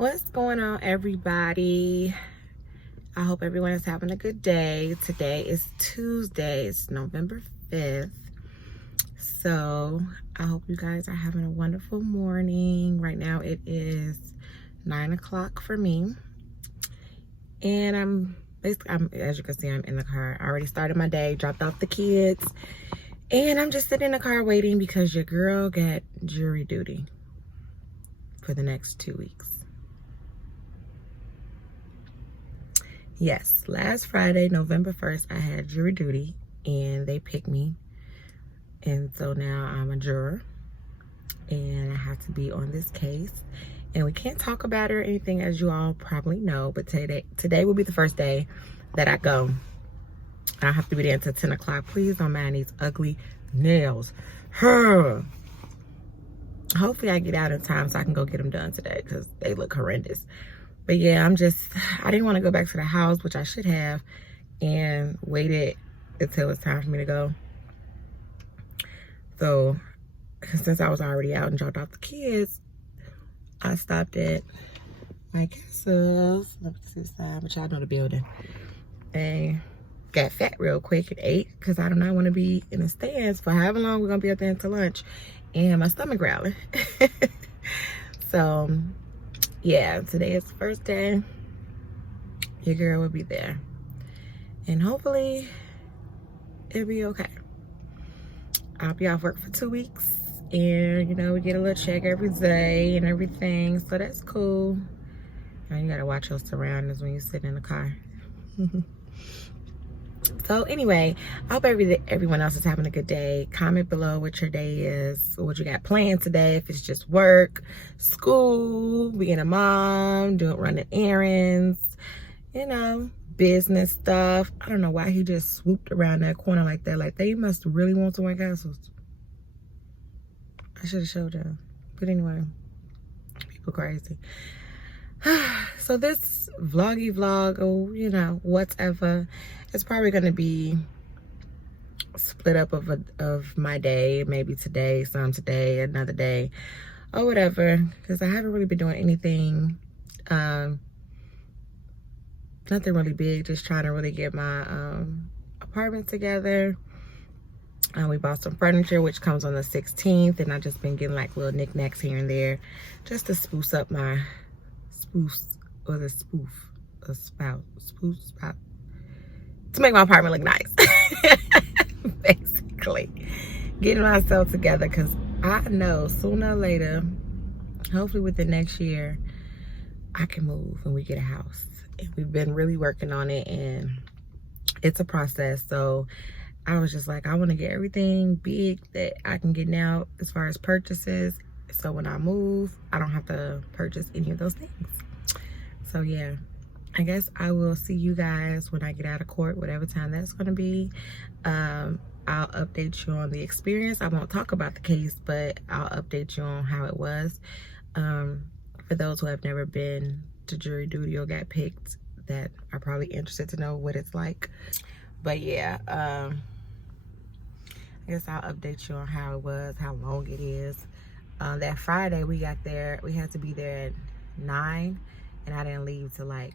What's going on, everybody? I hope everyone is having a good day. Today is Tuesday. It's November 5th. So I hope you guys are having a wonderful morning. Right now it is 9 o'clock for me. And I'm as you can see, I'm in the car. I already started my day, dropped off the kids. And I'm just sitting in the car waiting because your girl got jury duty for the next 2 weeks. Yes, last Friday, November 1st, I had jury duty and they picked me. And so now I'm a juror and I have to be on this case. And we can't talk about it or anything, as you all probably know, but today will be the first day that I go. I have to be there until 10 o'clock. Please don't mind these ugly nails. Hopefully I get out in time so I can go get them done today because they look horrendous. But yeah, I didn't want to go back to the house, which I should have, and waited until it's time for me to go. So, since I was already out and dropped off the kids, I stopped at my Castles. Let me see the sign, but y'all know the building. And got fat real quick and ate because I do not want to be in the stands for however long we're going to be up there until lunch. And my stomach growling. So, yeah, today is the first day. Your girl will be there. And hopefully, it'll be okay. I'll be off work for 2 weeks. And, you know, we get a little check every day and everything. So that's cool. And you gotta watch your surroundings when you sit in the car. So anyway, I hope everyone else is having a good day. Comment below what your day is, what you got planned today. If it's just work, school, being a mom, running errands, you know, business stuff. I don't know why he just swooped around that corner like that. Like, they must really want to win castles. I should have showed y'all. But anyway, people crazy. So this vlog, or you know, whatever, it's probably gonna be split up of my day. Maybe today, some today, another day, or whatever. Because I haven't really been doing anything, nothing really big. Just trying to really get my apartment together. We bought some furniture, which comes on the 16th, and I've just been getting like little knickknacks here and there, just to spruce up my spout, to make my apartment look nice. Basically, getting myself together, because I know sooner or later, hopefully within next year, I can move and we get a house. And we've been really working on it, and it's a process. So I was just like, I want to get everything big that I can get now as far as purchases. So when I move, I don't have to purchase any of those things. So yeah, I guess I will see you guys when I get out of court, whatever time that's going to be. I'll update you on the experience. I won't talk about the case, but I'll update you on how it was. For those who have never been to jury duty or got picked, that are probably interested to know what it's like. But yeah, I guess I'll update you on how it was, how long it is. That Friday we got there, we had to be there at 9, and I didn't leave till like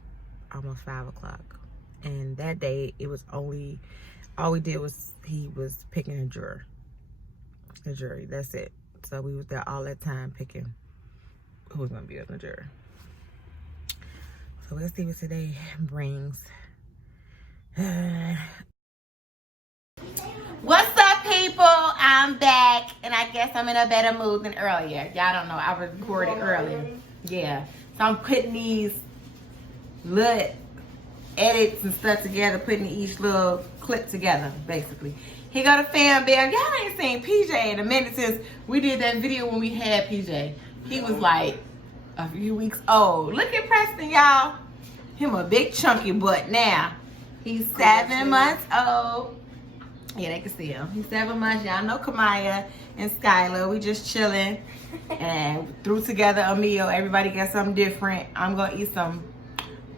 almost 5 o'clock. And that day, it was all we did was, he was picking a jury, that's it. So we was there all that time picking who was gonna be on the jury. So let's see what today brings. What's up, people? I'm back, and I guess I'm in a better mood than earlier. Y'all don't know, I recorded earlier. Yeah, so I'm putting these little edits and stuff together, putting each little clip together, basically. Here go the fan bear. Y'all ain't seen PJ in a minute since we did that video when we had PJ. He was like a few weeks old. Look at Preston, y'all. Him a big chunky butt now. He's 7 months old. Yeah, they can see him. He's 7 months. Y'all know Kamaya and Skylar. We just chilling and threw together a meal. Everybody got something different. I'm gonna eat some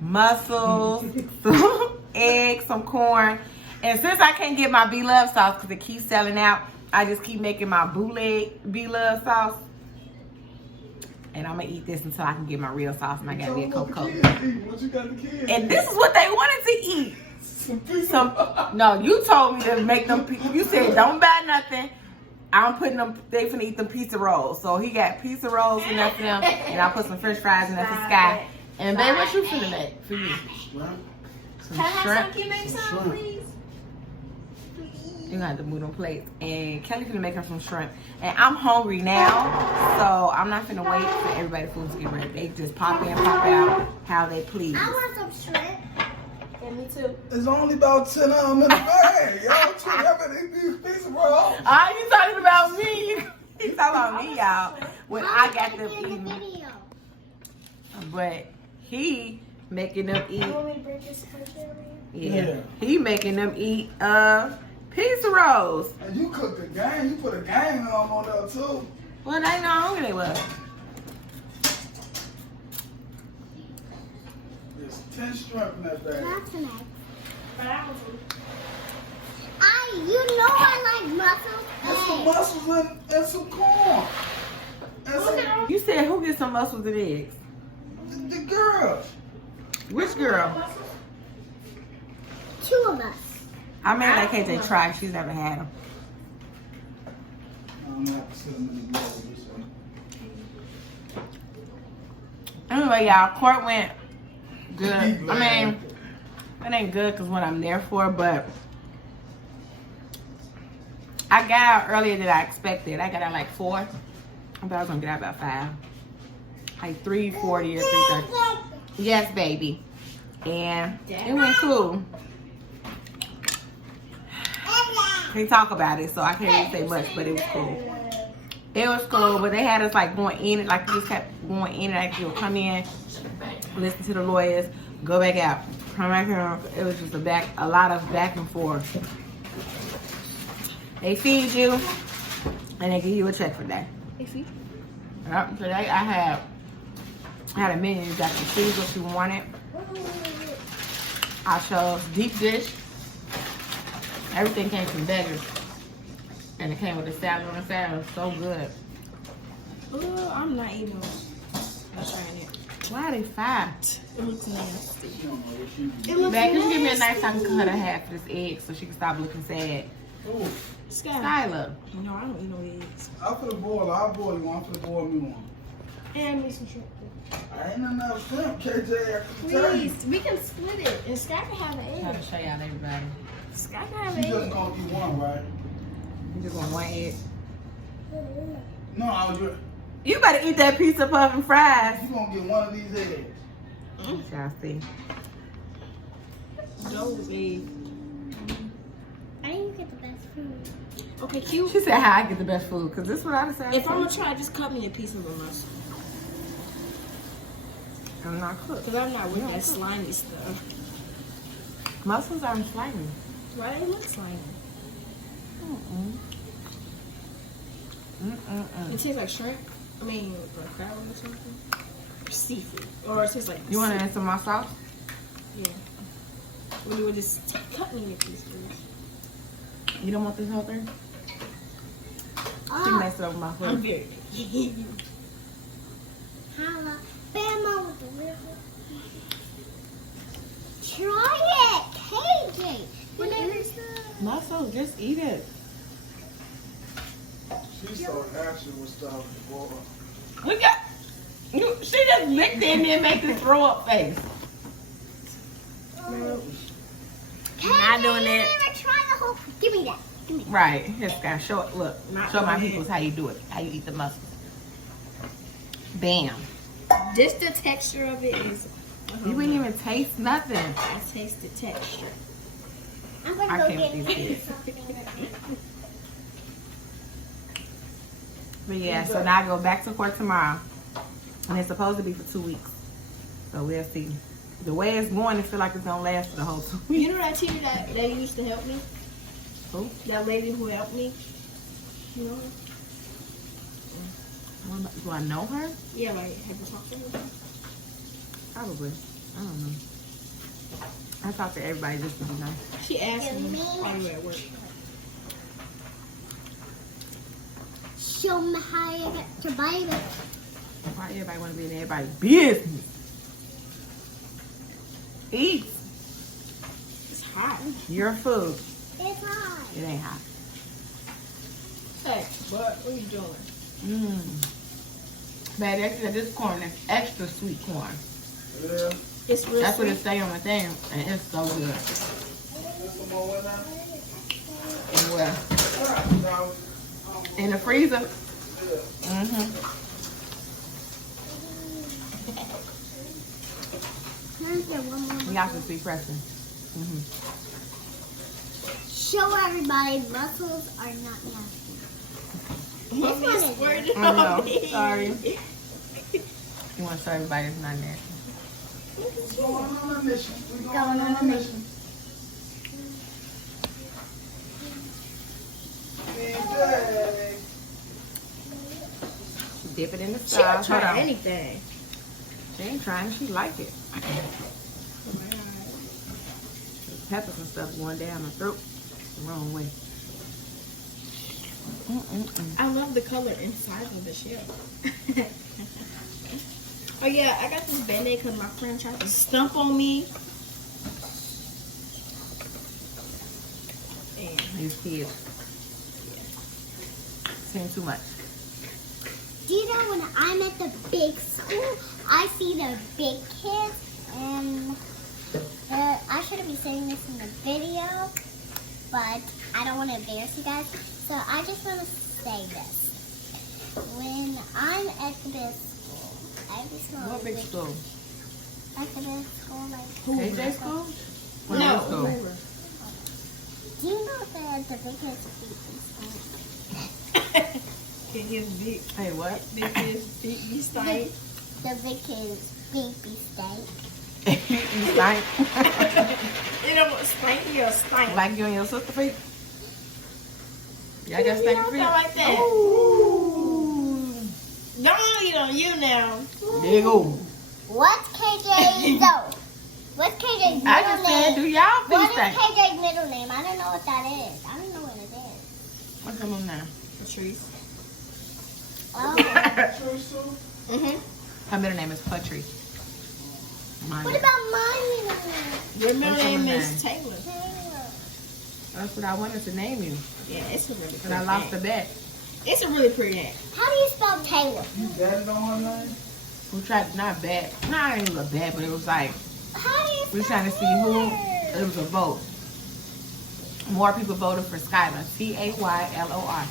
mussels, some eggs, some corn. And since I can't get my B-Love sauce because it keeps selling out, I just keep making my bootleg B-Love sauce. And I'm gonna eat this until I can get my real sauce, and I gotta get Coca-Cola. What you got the kids? And this is what they wanted to eat. No, you told me to make them. You said don't buy nothing. I'm putting them. They finna eat them pizza rolls. So he got pizza rolls and that for them, and I put some French fries in there for Sky. And babe, what you finna make for you? Some shrimp. Can you make some, please? You gonna have to move them plates. And Kelly finna make her some shrimp. And I'm hungry now, so I'm not finna wait for everybody's food to get ready. They just pop in, pop out, how they please. I want some shrimp. Yeah, me too. There's only about 10 of them in the bag. Y'all too having these pizza rolls. Oh, you talking about me? You talking about me, y'all. When I got them eating. But he making them eat. You want me to break this picture? Yeah. He making them eat pizza rolls. And you cooked a gang. You put a gang on there too. Well, they know how hungry they was. There's 10 shrimp in that bag. That's an egg. You know I like mussels. There's some mussels and some corn. And some, You said who gets some mussels and eggs? the girl. Which girl? Two of us. I made that KJ try. She's never had them. I'm gonna have to sit them in the middle. Anyway, y'all, court went good. I mean, it ain't good because what I'm there for, but I got out earlier than I expected. I got out like 4. I thought I was gonna get out about 5. Like 3:40 or 3:30. Yes, baby. And it went cool. They talk about it, so I can't really say much, but it was cool. It was cool, but they had us like going in it, like we just kept going in it. Like you would come in, listen to the lawyers, go back out, come back out. It was just a lot of back and forth. They feed you, and they give you a check for that. They feed? Yep. Today I had a menu that could choose what you wanted. I chose deep dish. Everything came from Beggars. And it came with a salad on the salad. So good. Oh, I'm not even trying it. Why are they fat? It looks nasty. Babe, can you give me a knife so I can cut her half of this egg so she can stop looking sad? Ooh. Skylar. No, I don't eat no eggs. I'll put a boil. I'll boil you one. For the boil me one. And me some shrimp. I ain't none of shrimp, KJ. I can tell you. Please, we can split it. And Sky can have an I'm trying egg. to show y'all everybody. Sky can have You an just egg. gonna eat one, right? You just want one egg? No, I was just. You better eat that pizza puff and fries. You gonna get one of these eggs. Y'all see. Those eggs. I didn't get the best food. Okay, cute. She said how I get the best food, because this is what I decided. If I'm gonna try, just cut me a piece of the mussel. I'm not cooked. Because I'm not with that slimy stuff. Mussels aren't slimy. Right? It looks slimy. It tastes like shrimp. I mean, like crab or something. Or seafood. Or it tastes like. You want to add some more sauce? Yeah. Well, you would just cut me a piece, please. You don't want this whole thing? She messed it up with my food. I'm very picky. Try it, KJ. What is that? Mussels, just eat it. She's so action with stuff before. We got. She just licked it and then make this throw up face. Not doing that. Try the whole. Give me that. Right. Here, Sky. Show it. Look. Show my people how you do it. How you eat the mussels. Bam. Just the texture of it is. You wouldn't even taste nothing. I taste the texture. I'm I gonna can't with these kids. But yeah, so now I go back to court tomorrow. And it's supposed to be for 2 weeks. So we'll see. The way it's going, it feel like it's gonna last for the whole 2 weeks. You know that teacher that used to help me? Who? That lady who helped me? You know her? Do I know her? Yeah, like, have you talked to her? Probably. I don't know. I talk to everybody just to be nice. She asked me while we were at work. Show me how you get to bite it. Why everybody want to be in everybody's business? Eat. It's hot. Your food. It's hot. It ain't hot. Hey, what are you doing? Man, this corn is extra sweet corn. Yeah. It's real That's what sweet. it say on the thing, and it's so good. Some more in there? And well, No. in the freezer. Yeah. Can I get one more? Y'all can see Preston. Show everybody muscles are not nasty. Mommy one is is squirted I know. on me. Sorry. You want to show everybody it's not nasty. Going on a mission. We going on a mission. Big day. Dip it in the She sauce. don't Hold try on. anything. She ain't trying. She like it. Peppers and stuff going down my throat the wrong way. I love the color inside of the shell. Oh yeah, I got this Band-Aid because my friend tried to stump on me. And These kids. Saying too much. Do you know when I'm at the big school, I see the big kids, and I shouldn't be saying this in the video, but I don't want to embarrass you guys, so I just want to say this. When I'm at the big school, I just want What big school? At the big school, like KJ school? What no, school? Do you know that the big kids eat can his big, Hey, what? big his big you stink. the big kids baby steak? You stink. You know what stanky or stink? Like you and your sister feet? Y'all got You stanky don't feet? sound like that. Don't eat on you now. There you go. What's KJ's though? What's KJ's I middle just said, do name? y'all What feet is stink? KJ's middle name? I don't know what that is. I don't know what it is. What's going on now? Patrice. Oh, Mm-hmm. Her middle name is Patrice. Mine what is- about my middle name? Your middle What's name your is name? Taylor. Taylor. That's what I wanted to name you. Yeah, it's a really pretty But I lost the name. bet. It's a really pretty name. How do you spell Taylor? You got it on her name? We tried, not bad. Not even a bet, but it was like, How do you we were spell trying to see who, Taylor? it was a vote. More people voted for Skylar. Taylor.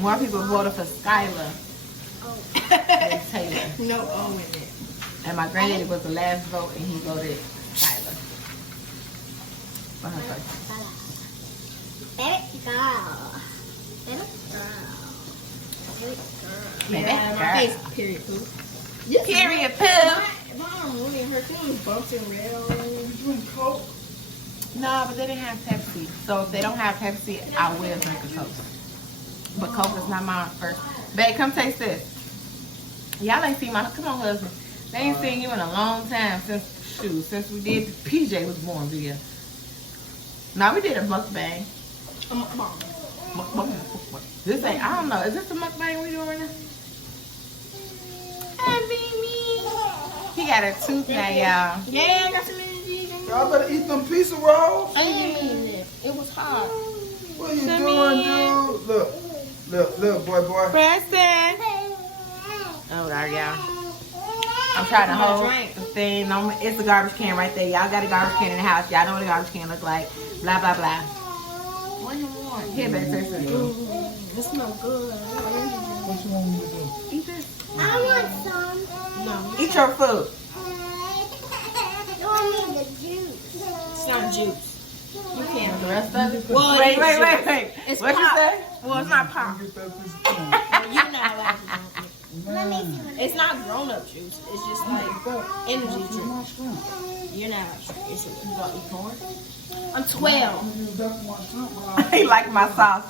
More people voted for Skylar than Taylor. No O in it. And my granddaddy was the last vote, and he voted Skylar. For her first. Baby girl. Baby girl. Baby girl. Baby Yeah, my girl. face, period, poo. You Period, poo. My arm really hurt. It was bumped and red all over. You drink Coke? No, but they didn't have Pepsi. So if they don't have Pepsi, I will drink a Coke. But Coke is not mine first. Babe, come taste this. Y'all ain't seen come on, husband. They ain't seen you in a long time since we did the PJ was born video. No, we did a mukbang. This ain't, I don't know. Is this a mukbang we doing right now? Hey, baby. He got a tooth now, y'all. Yeah, I got some energy. Y'all better eat them pizza rolls. I didn't mean it. It was hot. What you doing, dude? Look, boy. Preston. Oh, there, y'all. I'm trying to hold the thing. It's a garbage can right there. Y'all got a garbage can in the house. Y'all know what a garbage can look like. Blah, blah, blah. What do you want? Here, baby, taste it. It smells good. What you want me to do? Eat this. I want some. No, Eat your food. You want me the juice? it's not juice. You The can't. rest of it? Well, wait. It's What you pop. say? Well, it's not pop. Get that piece of You're not allowed to drink it. Let me see what It's not grown-up juice. It's just like energy drink. my shrimp. You're not allowed to drink it. You gonna eat corn? I'm I'm 12. gonna use that for my shrimp. He like my sauce.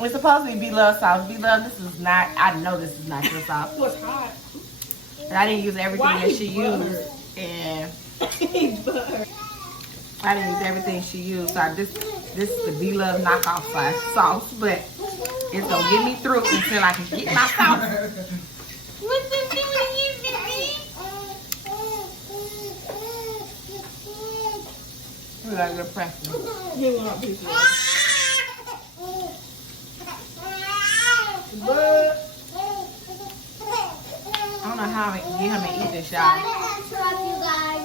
It's supposed to be B-Love sauce. B-Love, this is not, I know this is not your sauce. It was hot. And I didn't use everything Why that you she butter? used. And Butter. I didn't use everything she used. So this is the B-Love knockoff sauce. But it's going to get me through until I can get my sauce. What the feel like you're pressing. He want a piece of it. But I don't know how I'm gonna get him to eat this, Sorry y'all. to interrupt you guys,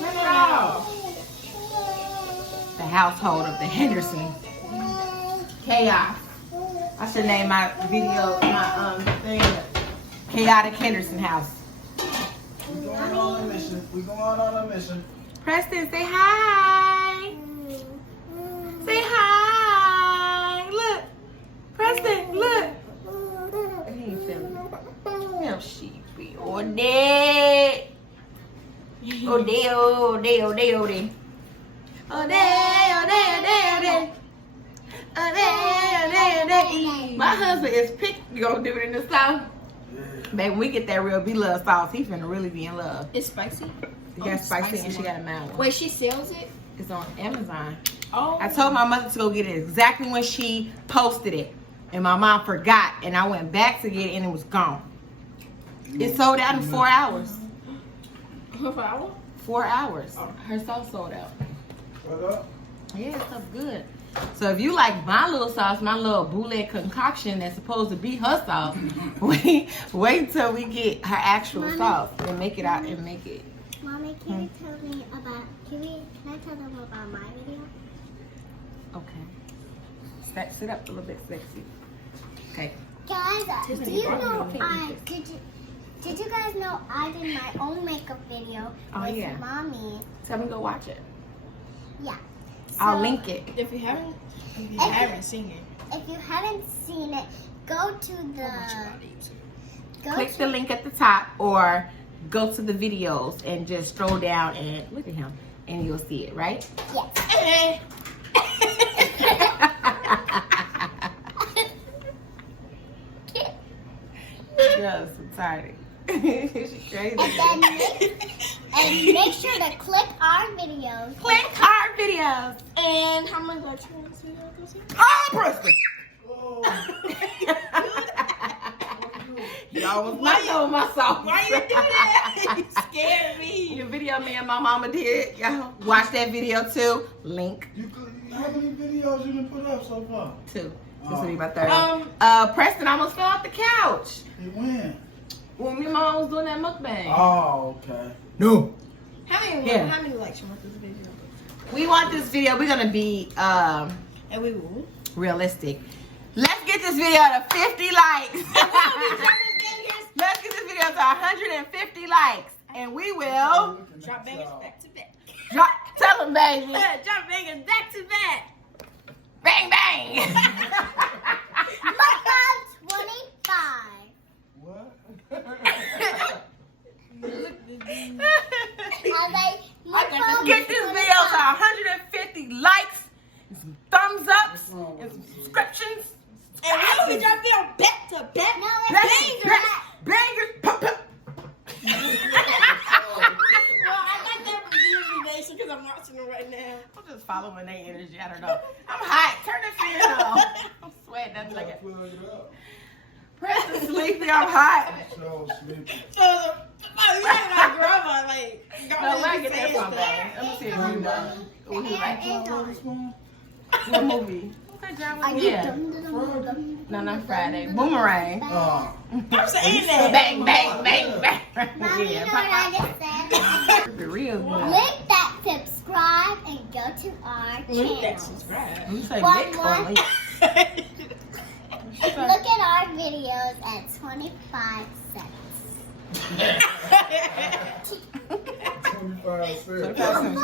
Turn it off. The household of the Hendersons. Chaos. I should name my video, my thing, Chaotic Henderson House. we going on a mission. We going on a mission. Preston, say hi. Say hi. Look. Preston, look. He ain't feeling it. No sheepy. Oh, day. Oh, day, oh, day, oh, day, oh, day. Oh, day, oh, day, oh, day, oh, day. Oh, day, oh, day, oh, day. My husband is picked. You gonna do it in the South? Baby, when we get that real B-Love sauce, he finna really be in love. It's spicy. She got spicy and she got a mild one. Wait, she sells it? It's on Amazon. Oh. I told my mother to go get it exactly when she posted it. And my mom forgot. And I went back to get it and it was gone. It sold out in 4 hours. Her flour? 4 hours. Her sauce sold out. Shut up. Yeah, it's so good. So if you like my little sauce, my little boule concoction that's supposed to be her sauce, wait till we get her actual Mommy. sauce and make it out and make it. Mommy, can you tell me about, can I tell them about my video? Okay. Sit up a little bit, sexy. Okay. Guys, do Tiffany you brought know, me did you guys know I did my own makeup video Oh, with yeah. Mommy? Tell me to go watch it. Yeah. I'll So, link it. If you haven't seen it, If you haven't seen it, go to the, Click the link at the top or go to the videos and just scroll down and look at him and you'll see it, right? Yes. Yes, I'm sorry. She's crazy. And make sure to click our videos. Click our videos. and how much like you want to see that? Oh, Preston! Oh, Y'all was not knowing my song. Why you do that? You scared me. Your video me and my mama did. Y'all watch that video too. Link how many videos you done put up so far? too. This will be my third. Um, Preston almost fell off the couch He win. when me and my mom was doing that mukbang. Oh, okay. No. How many likes you want this video? We want this video. We're gonna be And we will. realistic. Let's get this video to 50 likes. Let's get this video to 150 likes, and we will Drop bangers back to back. drop. Tell them, baby. Drop bangers back to back. Bang bang. Mukbang 25. What? Get this video to 150 likes, and some thumbs ups, and some subscriptions. And we will drop video back to back. No, Bangers, bangers, pop, pop. Well, I got that from Nation because I'm watching it right now. I'm just following their energy. I don't know. I'm hot. Turn the fan on. I'm sweating. That's like it. Plug it up. Preston sleepy. I'm hot. So sleepy. So, you have my grandma, like, No, where I get that from, baby? Let me see if you know. What he like? What movie? Okay, John. Yeah. No, not Friday. Boomerang. Oh. I'm saying that. Bang, bang, bang, bang. Mommy, you know what I just said? The real good. Click that subscribe and go to our Link that channel. subscribe. You say One Nick more. or Link? Look at our videos at 25 cents. 25 cents. 25 cents.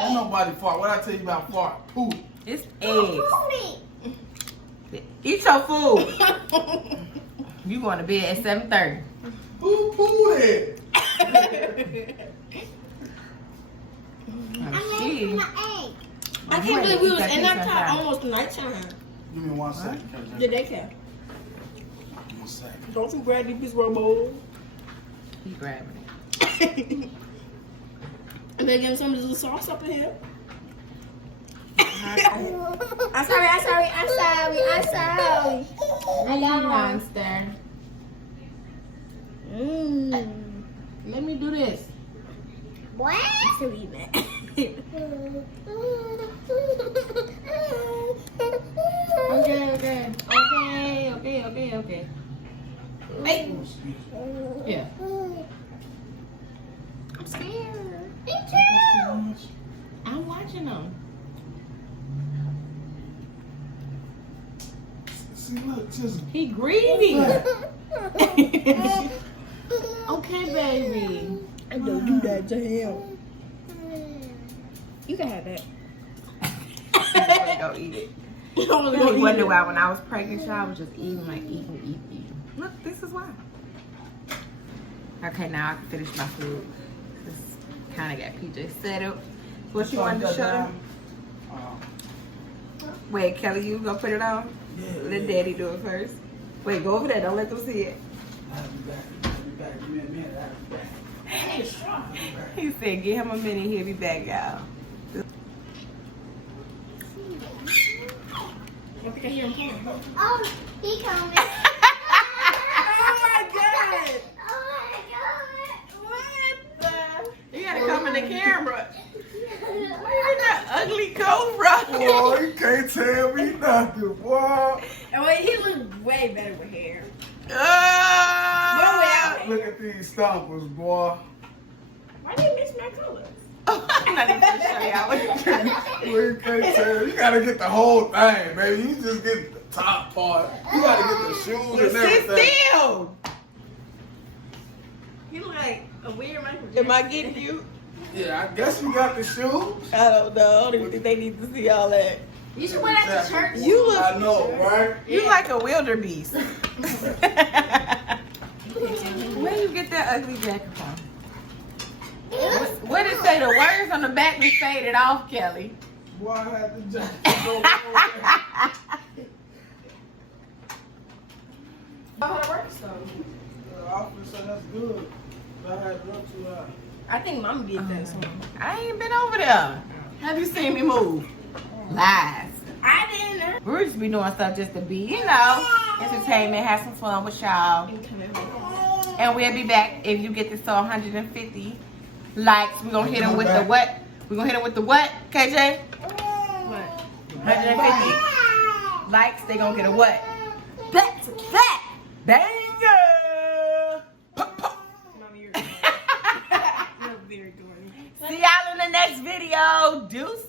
Ain't nobody fart. What I tell you about fart? Poop. It's eggs. Booty. Eat your food. You going to bed at 7:30. Who pooed it? I'm making Gee. my egg. I can't believe we was in that time, almost nighttime. Give me 1 second. The daycare. 1 second. Don't you grab these Robo. He grabbing it. And they getting some of this little sauce up in here. I'm I got monster. Let me do this. What? I'm still eating it. Okay. Hey. Yeah. I'm scared. Me too. I'm watching them. See, look, just He greedy. Okay, baby. I don't do that to him. You can have that. Go eat it. You don't You really wonder why when I was pregnant, y'all, I was just eating, like eating. Look, this is why. Okay, now I can finish my food. Just kind of got PJ settled. What you wanted to show them? Wait, Kelly, you gonna put it on? Yeah. Let Daddy do it first. Wait, go over there. Don't let them see it. I'll be back. Give me a minute. I'll be back. He said, give him a minute. He'll be back, y'all. Oh, he coming. Oh my God! Oh my God. You gotta come in the camera. Look at that ugly cobra. Boy, you can't tell me nothing, boy. And wait, he looks way better with hair. Oh. Look at these stompers, boy. Why do you mix my colors? I'm not even gonna show y'all what you're doing. Boy, you can't tell. You gotta get the whole thing, baby. You just get the top part. You gotta get the shoes and Sit everything. still. He look like a weird Michael Am I getting you? Yeah, I guess you got the shoes. I don't know. I don't even think they need to see all that. You should wear that to church. You look. I know, right? You like a wildebeest. Where you get that ugly jacket from? What did it say? The words on the back was faded off, Kelly. Boy, I had the jacket. The office said that's good. But I had to run too high. I think Mama did that song. I ain't been over there. Have you seen me move? Lies. I didn't know. We're just be doing stuff just to be, you know, entertainment, have some fun with y'all. And we'll be back if you get this to 150 likes. We're gonna hit them with the what? We're gonna hit them with the what, KJ? What? 150 likes, they gonna get a what? Back to back. Banger! Pop, pop. Mama, you're very good. See y'all in the next video. Deuces.